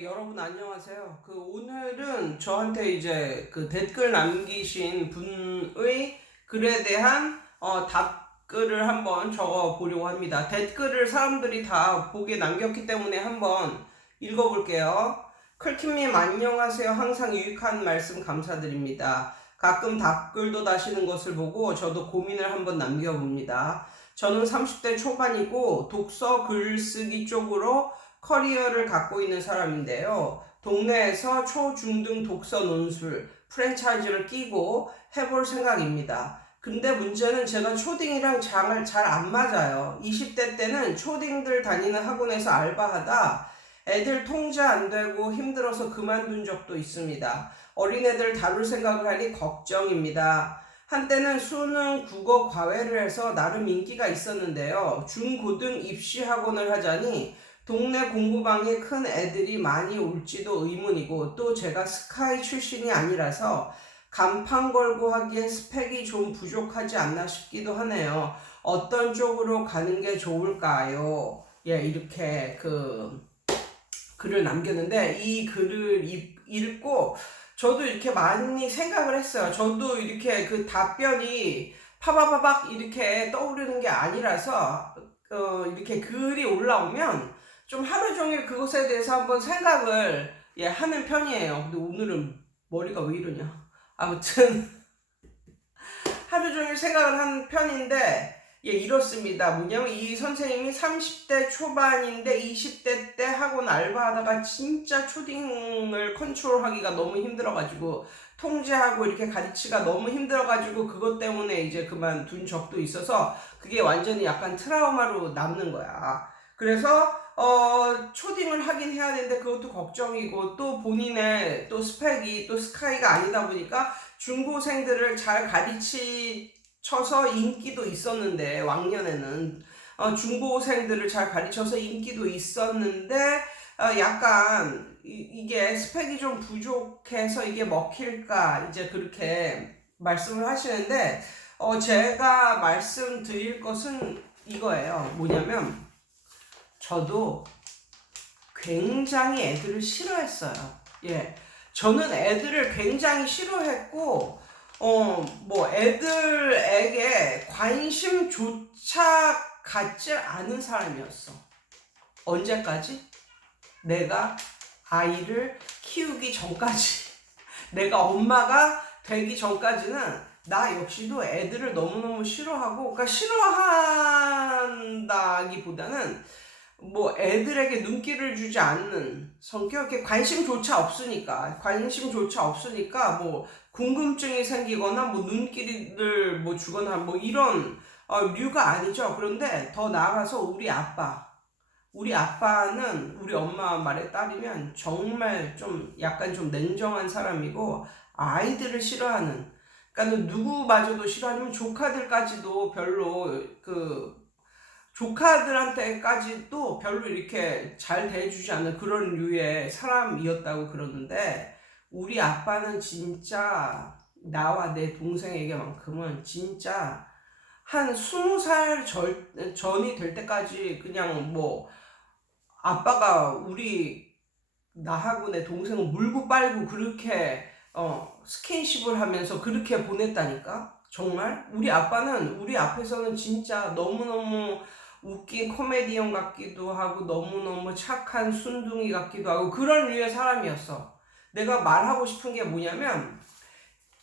여러분 안녕하세요. 오늘은 저한테 이제 댓글 남기신 분의 글에 대한 답글을 한번 적어 보려고 합니다. 댓글을 사람들이 다 보게 남겼기 때문에 한번 읽어볼게요. 클킴님 안녕하세요. 항상 유익한 말씀 감사드립니다. 가끔 답글도 다시는 것을 보고 저도 고민을 한번 남겨봅니다. 저는 30대 초반이고 독서 글쓰기 쪽으로 커리어를 갖고 있는 사람인데요. 동네에서 초중등 독서 논술 프랜차이즈를 끼고 해볼 생각입니다. 근데 문제는 제가 초딩이랑 장을 잘 안 맞아요. 20대 때는 초딩들 다니는 학원에서 알바하다 애들 통제 안 되고 힘들어서 그만둔 적도 있습니다. 어린애들 다룰 생각을 하니 걱정입니다. 한때는 수능 국어 과외를 해서 나름 인기가 있었는데요. 중고등 입시 학원을 하자니 동네 공부방에 큰 애들이 많이 올지도 의문이고, 또 제가 스카이 출신이 아니라서 간판 걸고 하기엔 스펙이 좀 부족하지 않나 싶기도 하네요. 어떤 쪽으로 가는 게 좋을까요? 예, 이렇게 글을 남겼는데, 이 글을 읽고 저도 이렇게 많이 생각을 했어요. 저도 이렇게 답변이 파바바박 이렇게 떠오르는 게 아니라서 이렇게 글이 올라오면 좀 하루 종일 그것에 대해서 한번 생각을 하는 편이에요. 근데 오늘은 머리가 왜 이러냐. 아무튼 하루 종일 생각을 하는 편인데 이렇습니다. 뭐냐면 이 선생님이 30대 초반인데 20대 때 학원 알바하다가 진짜 초딩을 컨트롤하기가 너무 힘들어가지고 통제하고 이렇게 가르치기가 너무 힘들어가지고 그것 때문에 이제 그만둔 적도 있어서 그게 완전히 약간 트라우마로 남는 거야. 그래서 초딩을 하긴 해야 되는데 그것도 걱정이고, 또 본인의 또 스펙이 또 스카이가 아니다 보니까 중고생들을 잘 가르쳐서 인기도 있었는데, 왕년에는 중고생들을 잘 가르쳐서 인기도 있었는데 약간 이게 스펙이 좀 부족해서 이게 먹힐까 이제 그렇게 말씀을 하시는데, 제가 말씀드릴 것은 이거예요. 뭐냐면 저도 굉장히 애들을 싫어했어요. 예. 저는 애들을 굉장히 싫어했고, 애들에게 관심조차 갖지 않은 사람이었어. 언제까지? 내가 아이를 키우기 전까지. 내가 엄마가 되기 전까지는 나 역시도 애들을 너무너무 싫어하고, 그러니까 싫어한다기보다는 애들에게 눈길을 주지 않는 성격에 관심조차 없으니까 궁금증이 생기거나 눈길을 주거나 이런 류가 아니죠. 그런데 더 나아가서 우리 아빠는 우리 엄마 말에 따르면 정말 좀 약간 좀 냉정한 사람이고, 아이들을 싫어하는, 그러니까 누구마저도 싫어하면 조카들까지도 별로 조카들한테까지도 별로 이렇게 잘 대해주지 않는 그런 류의 사람이었다고 그러는데, 우리 아빠는 진짜 나와 내 동생에게만큼은 진짜 한 20살 전이 될 때까지 그냥 아빠가 나하고 내 동생을 물고 빨고 그렇게 스킨십을 하면서 그렇게 보냈다니까. 정말 우리 아빠는 우리 앞에서는 진짜 너무너무 웃긴 코미디언 같기도 하고 너무너무 착한 순둥이 같기도 하고 그런 류의 사람이었어. 내가 말하고 싶은 게 뭐냐면,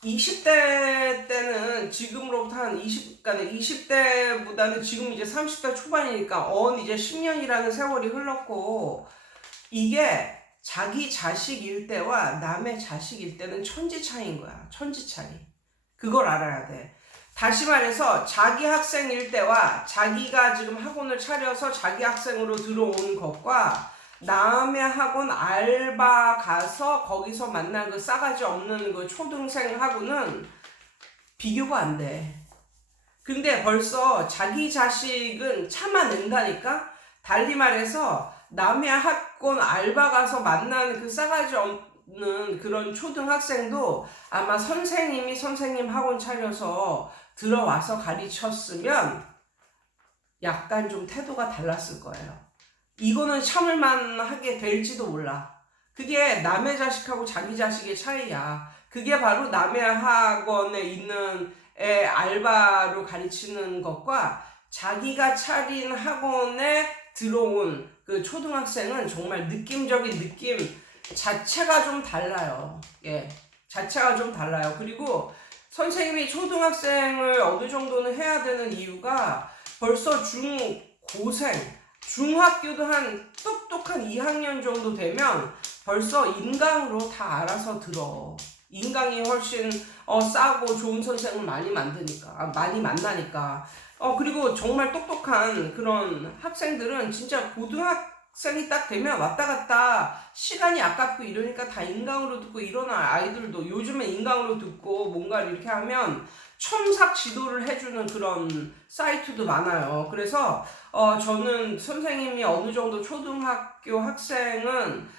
20대 때는 지금으로부터 그러니까 20대보다는 지금 이제 30대 초반이니까 이제 10년이라는 세월이 흘렀고, 이게 자기 자식일 때와 남의 자식일 때는 천지 차이인 거야. 천지 차이. 그걸 알아야 돼. 다시 말해서 자기 학생일 때와 자기가 지금 학원을 차려서 자기 학생으로 들어온 것과 남의 학원 알바 가서 거기서 만난 그 싸가지 없는 그 초등생하고는 비교가 안 돼. 근데 벌써 자기 자식은 참아낸다니까? 달리 말해서 남의 학원 알바 가서 만난 그 싸가지 없는 그런 초등학생도 아마 선생님이 선생님 학원 차려서 들어와서 가르쳤으면 약간 좀 태도가 달랐을 거예요. 이거는 참을만 하게 될지도 몰라. 그게 남의 자식하고 자기 자식의 차이야. 그게 바로 남의 학원에 있는 애 알바로 가르치는 것과 자기가 차린 학원에 들어온 그 초등학생은 정말 느낌적인 느낌 자체가 좀 달라요. 예. 자체가 좀 달라요. 그리고 선생님이 초등학생을 어느 정도는 해야 되는 이유가 벌써 중고생, 중학교도 한 똑똑한 2학년 정도 되면 벌써 인강으로 다 알아서 들어. 인강이 훨씬 싸고 좋은 선생을 많이 만나니까. 그리고 정말 똑똑한 그런 학생들은 진짜 고등학생이 딱 되면 왔다 갔다 시간이 아깝고 이러니까 다 인강으로 듣고 이러는 아이들도 요즘에 인강으로 듣고 뭔가 이렇게 하면 첨삭 지도를 해주는 그런 사이트도 많아요. 그래서 저는 선생님이 어느 정도 초등학교 학생은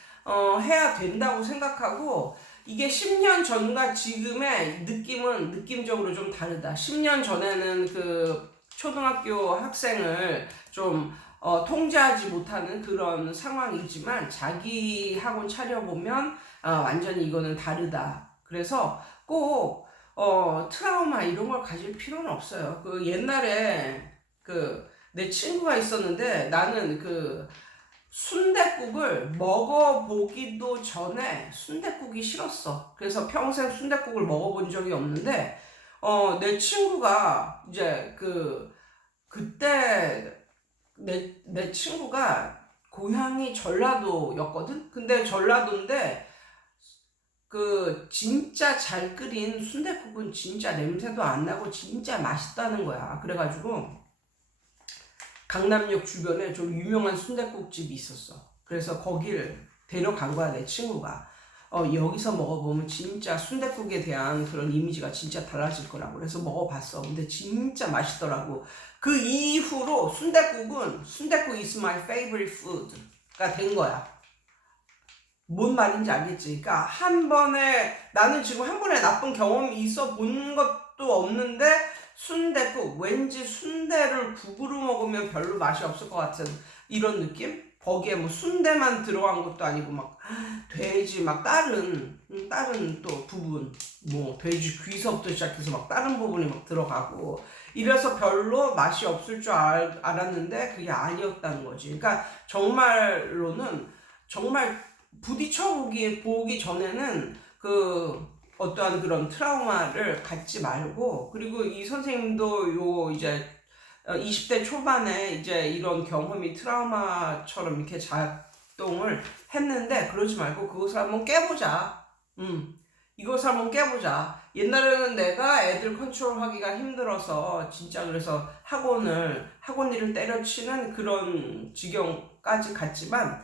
해야 된다고 생각하고, 이게 10년 전과 지금의 느낌은 느낌적으로 좀 다르다. 10년 전에는 그 초등학교 학생을 좀 통제하지 못하는 그런 상황이지만 자기 학원 차려보면 완전히 이거는 다르다. 그래서 꼭 트라우마 이런 걸 가질 필요는 없어요. 그 옛날에 그 내 친구가 있었는데 나는 그 순댓국을 먹어보기도 전에 순댓국이 싫었어. 그래서 평생 순댓국을 먹어본 적이 없는데 내 친구가 이제 그때 내 친구가 고향이 전라도였거든. 근데 전라도인데 그 진짜 잘 끓인 순댓국은 진짜 냄새도 안 나고 진짜 맛있다는 거야. 그래가지고 강남역 주변에 좀 유명한 순댓국집이 있었어. 그래서 거기를 데려간 거야, 내 친구가. 여기서 먹어보면 진짜 순댓국에 대한 그런 이미지가 진짜 달라질 거라고. 그래서 먹어봤어. 근데 진짜 맛있더라고. 그 이후로 순댓국 is my favorite food가 된 거야. 뭔 말인지 알겠지? 그러니까 나는 지금 한 번에 나쁜 경험이 있어 본 것도 없는데 순댓국, 왠지 순대를 국으로 먹으면 별로 맛이 없을 것 같은 이런 느낌? 거기에 뭐 순대만 들어간 것도 아니고 막 돼지 막 다른 또 부분, 뭐 돼지 귀서부터 시작해서 막 다른 부분이 막 들어가고 이래서 별로 맛이 없을 줄 알았는데 그게 아니었다는 거지. 그러니까 정말로는 정말 부딪혀 보기 전에는 어떠한 그런 트라우마를 갖지 말고, 그리고 이 선생님도 이제 20대 초반에 이제 이런 경험이 트라우마처럼 이렇게 작동을 했는데 그러지 말고 그것을 한번 깨보자. 이것을 한번 깨보자. 옛날에는 내가 애들 컨트롤하기가 힘들어서 진짜 그래서 학원 일을 때려치는 그런 지경까지 갔지만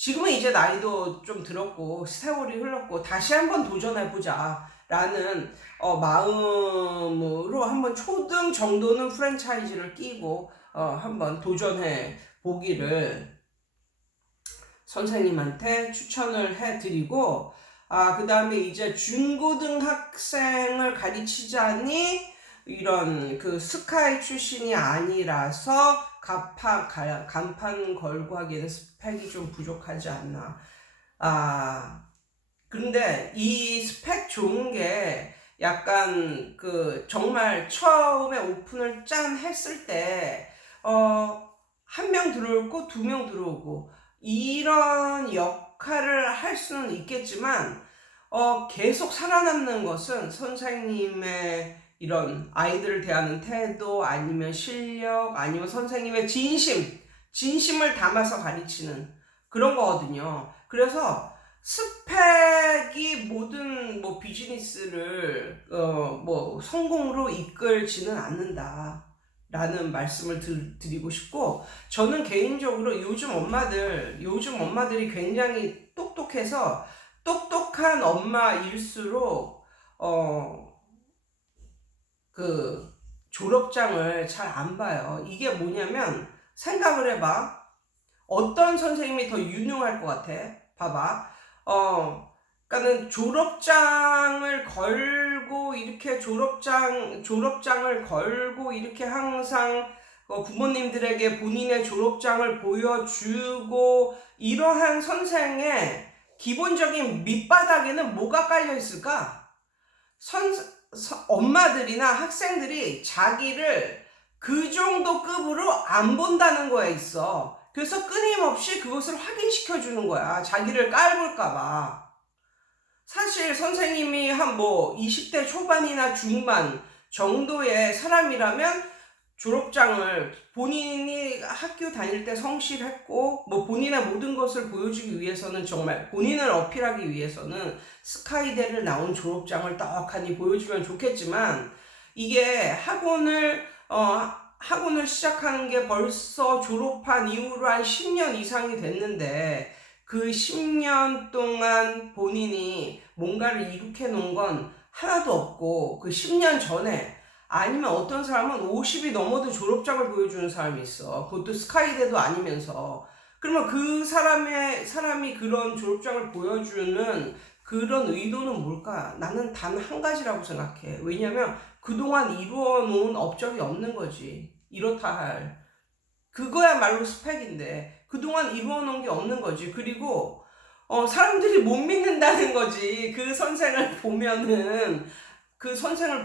지금은 이제 나이도 좀 들었고 세월이 흘렀고 다시 한번 도전해보자 라는 마음으로 한번 초등 정도는 프랜차이즈를 끼고 한번 도전해 보기를 선생님한테 추천을 해드리고, 그 다음에 이제 중고등학생을 가르치자니 이런 그 스카이 출신이 아니라서 간판 걸고 하기에는 스펙이 좀 부족하지 않나. 근데 이 스펙 좋은 게 약간 정말 처음에 오픈을 짠 했을 때, 한 명 들어오고 두 명 들어오고 이런 역할을 할 수는 있겠지만, 계속 살아남는 것은 선생님의 이런 아이들을 대하는 태도, 아니면 실력, 아니면 선생님의 진심을 담아서 가르치는 그런 거거든요. 그래서 스펙이 모든 비즈니스를 성공으로 이끌지는 않는다 라는 말씀을 드리고 싶고, 저는 개인적으로 요즘 엄마들이 굉장히 똑똑해서 똑똑한 엄마일수록 졸업장을 잘 안 봐요. 이게 뭐냐면, 생각을 해봐. 어떤 선생님이 더 유능할 것 같아? 봐봐. 그러니까는 졸업장을 걸고 이렇게 항상 부모님들에게 본인의 졸업장을 보여주고 이러한 선생의 기본적인 밑바닥에는 뭐가 깔려 있을까? 엄마들이나 학생들이 자기를 그 정도 급으로 안 본다는 거에 있어. 그래서 끊임없이 그것을 확인시켜 주는 거야. 자기를 깔볼까봐. 사실 선생님이 한 뭐 20대 초반이나 중반 정도의 사람이라면 졸업장을 본인이 학교 다닐 때 성실했고 뭐 본인의 모든 것을 보여주기 위해서는, 정말 본인을 어필하기 위해서는 스카이대를 나온 졸업장을 떡하니 보여주면 좋겠지만, 이게 학원을 시작하는 게 벌써 졸업한 이후로 한 10년 이상이 됐는데, 그 10년 동안 본인이 뭔가를 이룩해 놓은 건 하나도 없고, 그 10년 전에, 아니면 어떤 사람은 50이 넘어도 졸업장을 보여주는 사람이 있어. 그것도 스카이대도 아니면서. 그러면 그 사람이 그런 졸업장을 보여주는 그런 의도는 뭘까? 나는 단 한 가지라고 생각해. 왜냐면 그동안 이루어 놓은 업적이 없는 거지. 이렇다 할. 그거야말로 스펙인데 그동안 이루어 놓은 게 없는 거지. 그리고 사람들이 못 믿는다는 거지. 그 선생을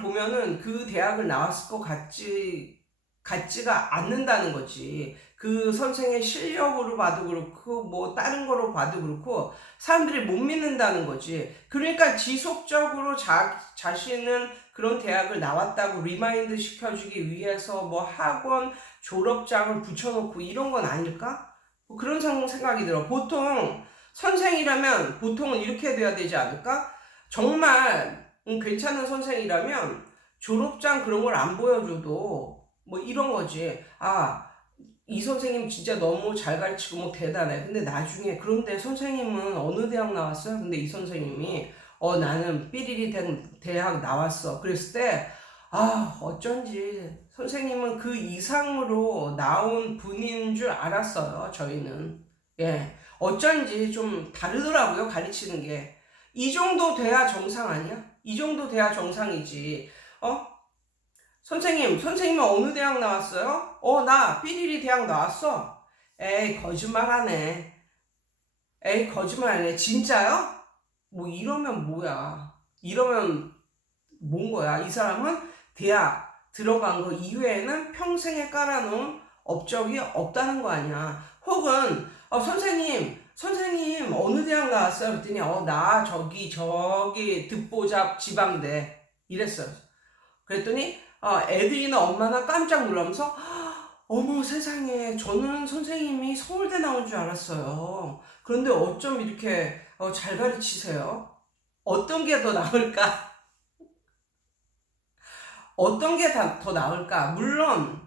보면은 그 대학을 나왔을 것 같지가 않는다는 거지. 그 선생의 실력으로 봐도 그렇고 뭐 다른 거로 봐도 그렇고 사람들이 못 믿는다는 거지. 그러니까 지속적으로 자신은 그런 대학을 나왔다고 리마인드 시켜주기 위해서 뭐 학원 졸업장을 붙여놓고 이런 건 아닐까? 뭐 그런 생각이 들어. 보통 선생이라면 보통은 이렇게 돼야 되지 않을까? 정말 괜찮은 선생이라면 졸업장 그런 걸 안 보여줘도 뭐 이런 거지. 아, 이 선생님 진짜 너무 잘 가르치고 뭐 대단해. 근데 나중에, 그런데 선생님은 어느 대학 나왔어요? 근데 이 선생님이 나는 삐리리 대학 나왔어. 그랬을 때 어쩐지 선생님은 그 이상으로 나온 분인 줄 알았어요. 저희는. 예. 어쩐지 좀 다르더라고요. 가르치는 게. 이 정도 돼야 정상 아니야? 이 정도 돼야 정상이지. 선생님은 어느 대학 나왔어요? 나 삐리리 대학 나왔어. 에이, 거짓말하네. 에이, 거짓말하네. 진짜요? 뭐 이러면 뭐야? 이러면 뭔 거야? 이 사람은 대학 들어간 거 이외에는 평생에 깔아놓은 업적이 없다는 거 아니야. 혹은 선생님 어느 대학 나왔어요? 그랬더니 나 저기 듣보잡 지방대 이랬어요. 그랬더니 애들이나 엄마나 깜짝 놀라면서 어머 세상에, 저는 선생님이 서울대 나온 줄 알았어요. 그런데 어쩜 이렇게 잘 가르치세요? 어떤 게 더 나을까? 어떤 게 더 나을까? 물론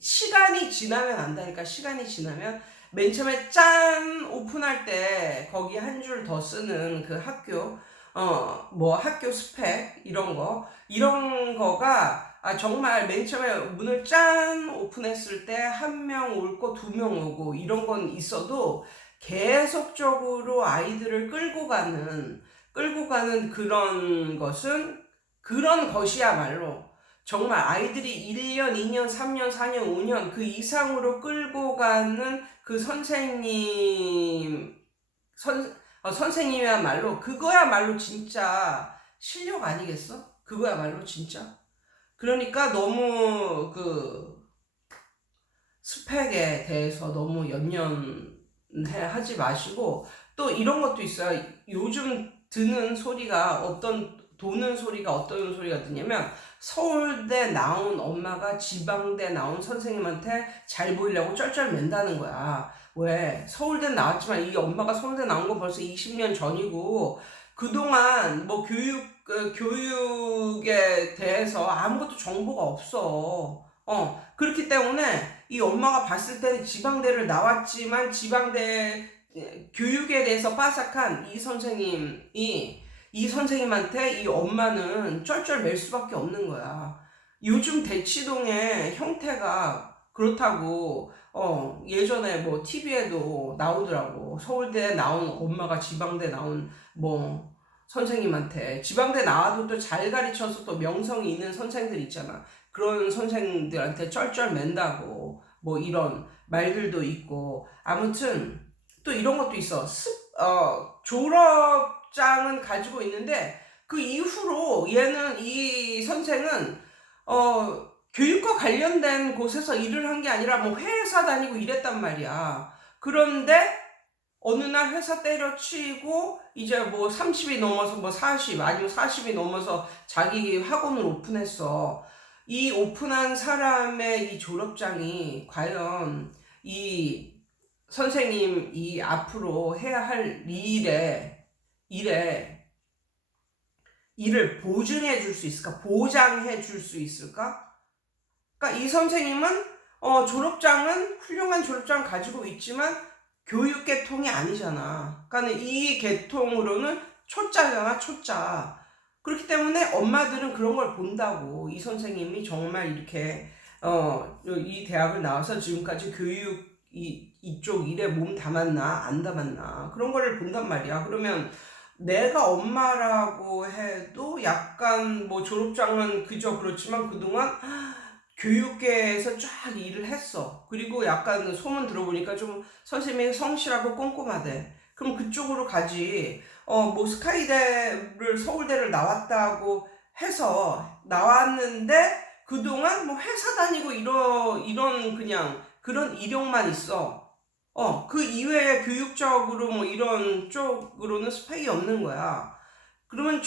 시간이 지나면 안다니까. 시간이 지나면 맨 처음에 짠 오픈할 때 거기 한 줄 더 쓰는 그 학교 뭐 학교 스펙 이런 거가 정말 맨 처음에 문을 짠 오픈했을 때 한 명 올 거 두 명 오고 이런 건 있어도 계속적으로 아이들을 끌고 가는 그런 것이야말로 정말 아이들이 1년, 2년, 3년, 4년, 5년 그 이상으로 끌고 가는 그 선생님이야말로 그거야말로 진짜 실력 아니겠어? 그거야말로 진짜. 그러니까 너무 그 스펙에 대해서 너무 연연하지 마시고, 또 이런 것도 있어요. 요즘 도는 소리가 어떤 소리가 드냐면, 서울대 나온 엄마가 지방대 나온 선생님한테 잘 보이려고 쩔쩔맨다는 거야. 왜? 서울대 나왔지만 이 엄마가 서울대 나온 건 벌써 20년 전이고 그동안 뭐 교육에 대해서 아무것도 정보가 없어. 그렇기 때문에 이 엄마가 봤을 때는 지방대를 나왔지만 지방대 교육에 대해서 빠삭한 이 선생님한테 이 엄마는 쩔쩔맬 수밖에 없는 거야. 요즘 대치동의 형태가 그렇다고 예전에 뭐 TV에도 나오더라고. 서울대 나온 엄마가 지방대 나온 뭐 선생님한테, 지방대 나와도 또 잘 가르쳐서 또 명성이 있는 선생들 있잖아. 그런 선생들한테 쩔쩔맨다고 뭐 이런 말들도 있고. 아무튼 또 이런 것도 있어. 졸업장은 가지고 있는데 그 이후로 이 선생은 교육과 관련된 곳에서 일을 한 게 아니라 뭐 회사 다니고 이랬단 말이야. 그런데 어느 날 회사 때려치고 이제 뭐 30이 넘어서 뭐 40 아니면 40이 넘어서 자기 학원을 오픈했어. 이 오픈한 사람의 이 졸업장이 과연 이 선생님이 앞으로 해야 할 일을 보증해 줄 수 있을까? 보장해 줄 수 있을까? 그러니까 이 선생님은 졸업장은 훌륭한 졸업장 가지고 있지만 교육 계통이 아니잖아. 그러니까 이 계통으로는 초짜잖아, 초짜. 그렇기 때문에 엄마들은 그런 걸 본다고. 이 선생님이 정말 이렇게 이 대학을 나와서 지금까지 교육 이쪽 일에 몸 담았나 안 담았나 그런 거를 본단 말이야. 그러면 내가 엄마라고 해도 약간 뭐 졸업장은 그저 그렇지만 그동안 교육계에서 쫙 일을 했어. 그리고 약간 소문 들어보니까 좀 선생님이 성실하고 꼼꼼하대. 그럼 그쪽으로 가지. 뭐 스카이대를 서울대를 나왔다고 해서 나왔는데 그동안 뭐 회사 다니고 이런 그냥 그런 이력만 있어. 그 이외에 교육적으로 뭐 이런 쪽으로는 스펙이 없는 거야. 그러면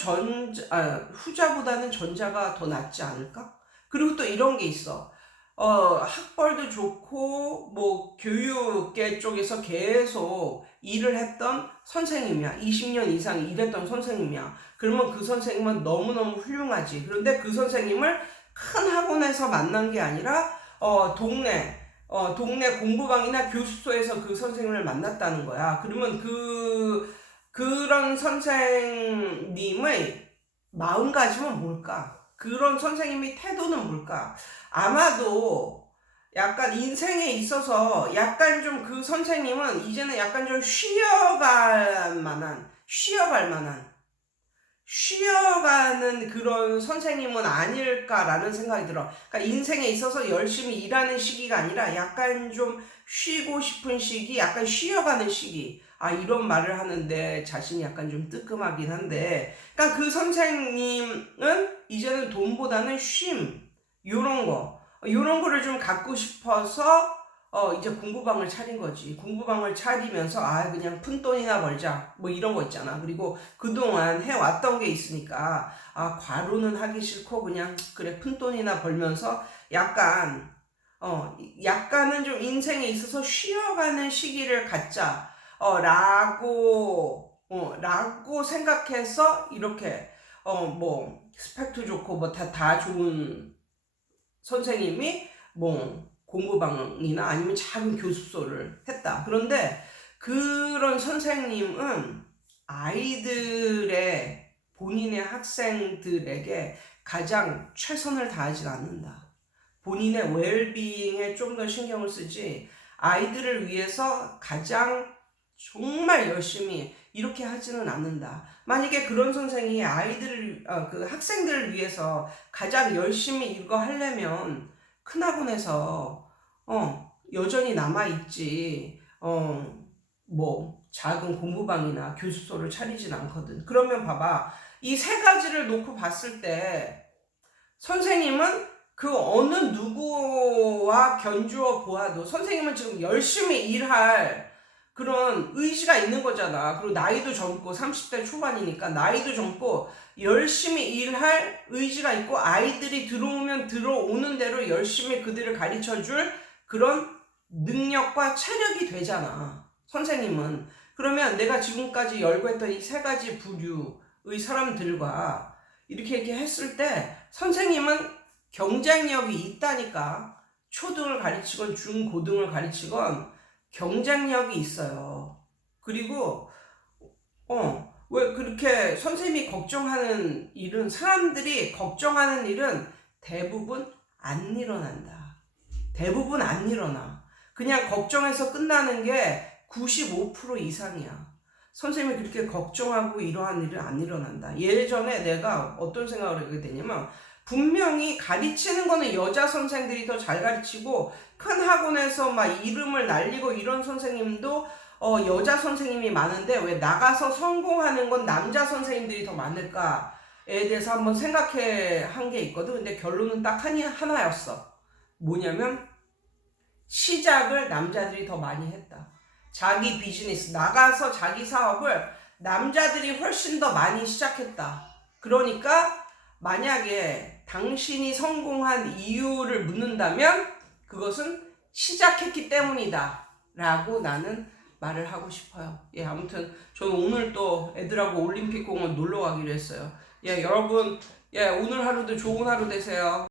후자보다는 전자가 더 낫지 않을까? 그리고 또 이런 게 있어. 학벌도 좋고, 뭐, 교육계 쪽에서 계속 일을 했던 선생님이야. 20년 이상 일했던 선생님이야. 그러면 그 선생님은 너무너무 훌륭하지. 그런데 그 선생님을 큰 학원에서 만난 게 아니라, 동네 공부방이나 교습소에서 그 선생님을 만났다는 거야. 그러면 그런 선생님의 마음가짐은 뭘까? 그런 선생님의 태도는 뭘까? 아마도 약간 인생에 있어서 약간 좀 그 선생님은 이제는 약간 좀 쉬어가는 그런 선생님은 아닐까라는 생각이 들어. 그러니까 인생에 있어서 열심히 일하는 시기가 아니라 약간 좀 쉬고 싶은 시기, 약간 쉬어가는 시기. 이런 말을 하는데 자신이 약간 좀 뜨끔하긴 한데, 그러니까 그 선생님은 이제는 돈보다는 요런 거를 좀 갖고 싶어서 이제 공부방을 차린 거지. 공부방을 차리면서 그냥 푼돈이나 벌자 뭐 이런 거 있잖아. 그리고 그동안 해왔던 게 있으니까 과로는 하기 싫고 그냥 그래 푼돈이나 벌면서 약간은 좀 인생에 있어서 쉬어가는 시기를 갖자 라고 생각해서 이렇게 뭐 스펙도 좋고 뭐 다 좋은 선생님이 뭐 공부방이나 아니면 작은 교습소를 했다. 그런데 그런 선생님은 본인의 학생들에게 가장 최선을 다하지 않는다. 본인의 웰비잉에 좀 더 신경을 쓰지 아이들을 위해서 가장 정말 열심히 이렇게 하지는 않는다. 만약에 그런 선생이 그 학생들을 위해서 가장 열심히 이거 하려면 큰 학원에서 여전히 남아있지 뭐 작은 공부방이나 교습소를 차리진 않거든. 그러면 봐봐, 이 세 가지를 놓고 봤을 때 선생님은 그 어느 누구와 견주어 보아도 선생님은 지금 열심히 일할 그런 의지가 있는 거잖아. 그리고 나이도 젊고 30대 초반이니까 나이도 젊고 열심히 일할 의지가 있고 아이들이 들어오면 들어오는 대로 열심히 그들을 가르쳐줄 그런 능력과 체력이 되잖아. 선생님은. 그러면 내가 지금까지 열거했던 이 세 가지 부류의 사람들과 이렇게 했을 때 선생님은 경쟁력이 있다니까. 초등을 가르치건 중고등을 가르치건 경쟁력이 있어요. 그리고 왜 그렇게 선생님이 사람들이 걱정하는 일은 대부분 안 일어난다. 대부분 안 일어나. 그냥 걱정해서 끝나는 게 95% 이상이야. 선생님이 그렇게 걱정하고 이러한 일은 안 일어난다. 예전에 내가 어떤 생각을 하게 되냐면 분명히 가르치는 거는 여자 선생들이 더 잘 가르치고 큰 학원에서 막 이름을 날리고 이런 선생님도 여자 선생님이 많은데 왜 나가서 성공하는 건 남자 선생님들이 더 많을까에 대해서 한번 생각해 한 게 있거든. 근데 결론은 딱 하나였어. 뭐냐면 시작을 남자들이 더 많이 했다. 자기 비즈니스, 나가서 자기 사업을 남자들이 훨씬 더 많이 시작했다. 그러니까 만약에 당신이 성공한 이유를 묻는다면 그것은 시작했기 때문이다 라고 나는 말을 하고 싶어요. 예, 아무튼 저는 오늘 또 애들하고 올림픽 공원 놀러 가기로 했어요. 예, 여러분, 예, 오늘 하루도 좋은 하루 되세요.